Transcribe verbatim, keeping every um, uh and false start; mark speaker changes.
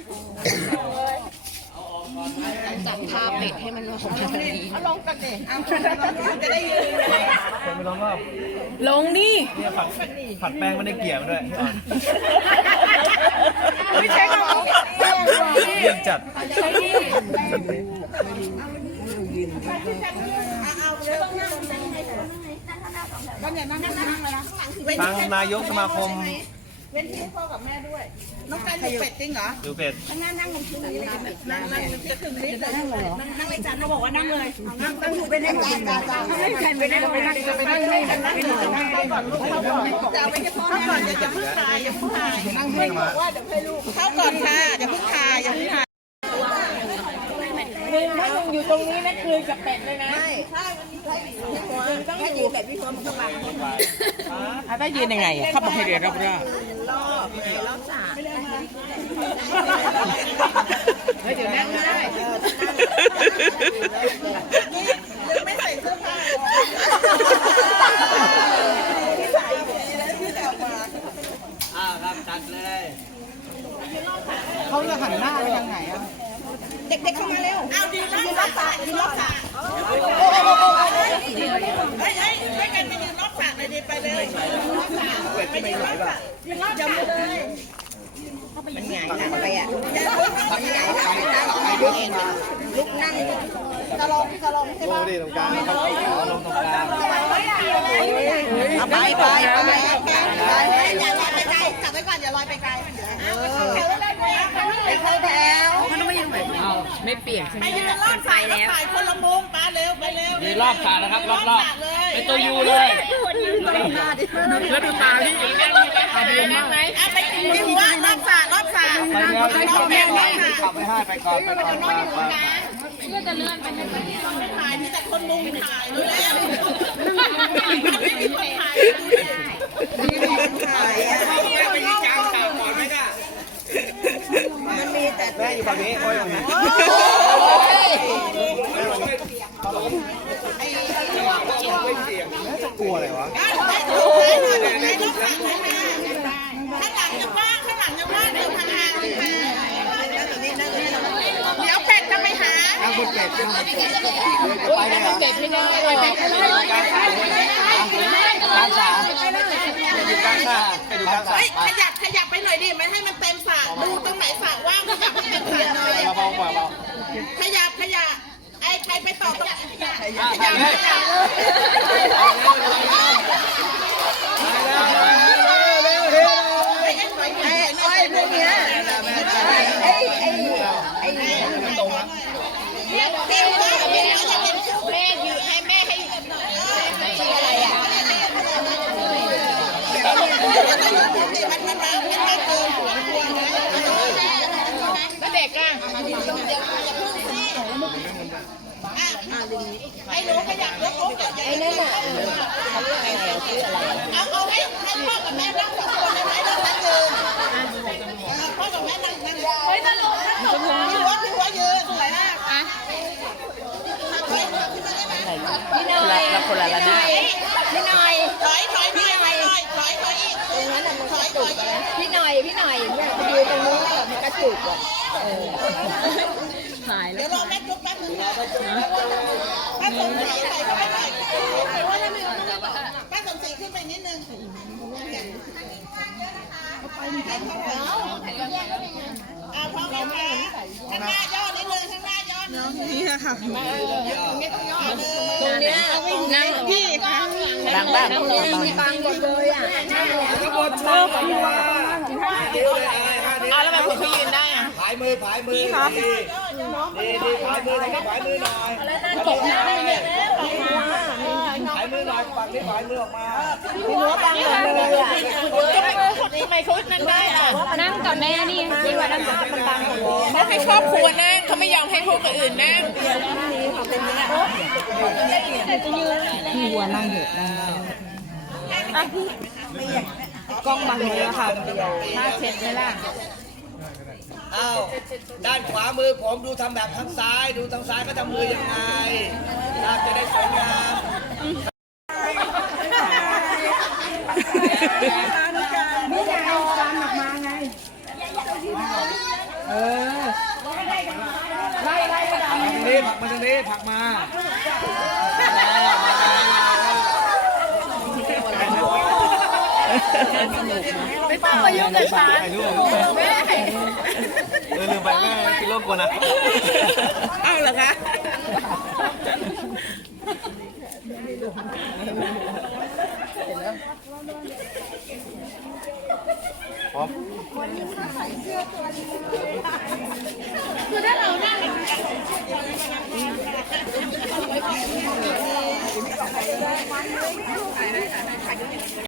Speaker 1: จับท่าเป็ดให้มันลงมาทางนี้เอาลงกันเด็เอาจะได้ยืน
Speaker 2: คนไปลองรอบ
Speaker 1: ลงดิ
Speaker 2: เนี่ยผัดผัดแป้งไม่ได้เกี่ยวด้วย
Speaker 1: ไม่ใช่เขา
Speaker 2: เยี่ยมจัดทางนายกสมาคม
Speaker 3: เว้นที่พ่อกับแม่ด้วยน้องการอยู่เป็ดจริงเหรอ
Speaker 2: อยู่เป็ด
Speaker 3: นั่งนั่งลงที่ไหนนั่งนั่งจะถึงลิฟต์เลยนั่งเลยนั่งเลยจันเขาบอกว่านั่งเลยนั่งตั้งอยู่ไปได้หมดเลยไปได้ไปได้จะไปนั่งเลยนั่งเลยนั่งไปก่อนลูกเข้าก่อนจะเอาไปเฉพาะเข้าก่อนอย่าจะพึ่งถ่ายอย่าพึ่งถ่ายนั่งให้บอกว่าเดี๋ยวให้ลูกเข้าก่อนค่ะอย่าพึ่งถ่ายอย่าพึ่งถ่าย
Speaker 1: มึงถ้ามึงอยู่ตรงนี้นะคืนกับเป็ดเลยนะ
Speaker 3: ใช่ใช่มึงต้องอยู่แบบพี่พร้อมกับบัง
Speaker 1: อ่ะได้ยืนยังไงเขาบอกให้เรียนรอบ
Speaker 3: รอบรอบสาม
Speaker 1: เฮ้ยเดี๋ยวนั่งไม่ได้
Speaker 3: ไม่ใส่เสื้อผ้าที่ใส่ดีแล้วที่แต่มา
Speaker 2: อ้าวครับจัดเลย
Speaker 1: เขาจะหันหน้าไปทางไหนอ่ะ
Speaker 3: เด็กๆเข้ามาเร็วเอาดีรอบสามดีรอบสามเฮ้ยเฮ้ยไม่กันไปยืนรอบสามเลยดีไปเลยรอบสามไปยืนรอบสามยืนรอบสามเลยมันหงายหลังไปอ่ะมันหงายหลังไปลุกนั่งจะลงจะลงใช่ไหม
Speaker 2: ลงดิตรงกลางครับลงตรงกลาง
Speaker 3: ไปไปไปอย่าลอยไปไกลจับไว้ก่อนอย่าลอยไปไกลไปเข้าแถว
Speaker 1: มันต้องไม่ยืนไหนเอาไม่เปียกใช่ไหม
Speaker 3: ไปยืนรอบสายแล้วคนละมุมมาเร็วไปเร็ว
Speaker 2: ยืนรอบขานะครับรอบรอบเป็นตัวยูเลย
Speaker 1: แล้วดูตาที่ตาเดียนมากไหม
Speaker 3: ไปยืนว่ารอบสายรอบสาย
Speaker 2: ไปเร็วไปขับไปให้ขับไปให้ไปก่อนไปก่อนไป
Speaker 3: เพื่อจะเลื่อนไปไม่ถ่ายมีแต่คนมุงถ่ายรู้แล้วไม่มีคนถ่ายไม่มีคนถ่าย
Speaker 2: ไปยืนกลางข่าวก่อนไหมน่ะ
Speaker 3: มันมีแต่
Speaker 2: แม่อยู่ฝั่งนี้โอ้ยอย่างนี้กลัวอะไรวะ
Speaker 3: ข้างหลังยังว่างข้างหลังยังว่างเดี๋ยวทางทางเดี๋ยวเป็ดจะไปหา
Speaker 2: นั่งบนเป็ดนั่งบนเป็ด
Speaker 1: ไปเลยเหรอเป็ดไม่ได้ไปไปเลย
Speaker 2: กลางขาอยู่กลางขาไปดูกลางขา
Speaker 3: ขยับขยับไปหน่อยดิไม่ให้มันเต็มสระดูตรงไหนสระว่างขยับให้เต็มสระหน่อย
Speaker 2: เบาเบาเบา
Speaker 3: ขยับขยับไอ้ใครไปต่อตรงขยับขยับขยับไอ้ไอ้พวกเนี้ยไอ้ไอ้ไอ้ตรงนะเรียกเรียกว่าแม่จะเป็นแม่อยู่ให้แม่ให้ชื่ออะไรอ่ะมันมันมามันมาเกินหัวควรนะ
Speaker 1: แล้วเด็กอ่ะ
Speaker 3: ไอ้หนูขยับยกลุกไอ้นั่นน่ะเอาเอาให้ให้พ่อกับแม่นั่งสองคนได้ไหมนั่งนั่งยืนพ่อกับแม่นั่งนั่งเฮ้ยตลกตลกพี่หัวพี่หัวยืนสวยมากอ่ะ
Speaker 1: พี่น้อยละคนละละนะ
Speaker 3: พี่น้อยถอยถอยพี่น้อยถอยถอยถอยอีกตรงนั้นน่ะมันกระจุกอะไร
Speaker 1: พี่น้อยพี่น้อยเนี่ยยืนตรงนู้นแบบมันกระจุกอ่ะเออหายแล้ว
Speaker 3: เดี๋ยวรอแม่จุ๊บแป๊บนึงนะป้าสมศรีใส่เข้าไปหน่อยป้าสมศรีขึ้นไปนิดนึงอ่าพร้อมแล้วค่ะข้างหน้าย่อนิดนึงข้างหน้าย่อนี่ค่ะตรงนี้นั่งพี่ค่ะ
Speaker 1: บางบ้างบางหมดเลยอ่ะ
Speaker 2: กระโดดโชว์พี่ว่า
Speaker 1: อ่ะแล้วแบบเขายืนได้อ่ะ
Speaker 2: ผายมือผายมือดีดีดีผายมือผายมือหน่อย
Speaker 1: ตกน้ำเนี่ย
Speaker 2: ผายมือหน่อยฝั่งนี้ผายมือออกมา
Speaker 1: หัวบางเลยอ่ะทำไมเขานั่งได้อ่ะนั่งกับแม่นี่ดีกว่านั่งกับมันบางคนเขาให้ครอบครัวนั่งเขาไม่ยอมให้พวกคนอื่นนั่งพี่วัวนั่งเถอะนั่งได้กล้องบังเลยค่ะหน้าเช็ดไหมล่ะ
Speaker 2: อ้าวด้านขวามือผมดูทำแบบทางซ้ายดูทางซ้ายก็ทำมือยังไงน่าจะได้สวยงาม
Speaker 3: นี่ไงการออกมาไงออไล่ไล่กระดาษ
Speaker 2: นี่ผักมาตรงนี้ผักมา
Speaker 1: ไม่ต้องมายุ่งกับฉันแม่
Speaker 4: เออลืมไปแม่กินโลกกว่านะ
Speaker 3: เอ้าเหรอคะ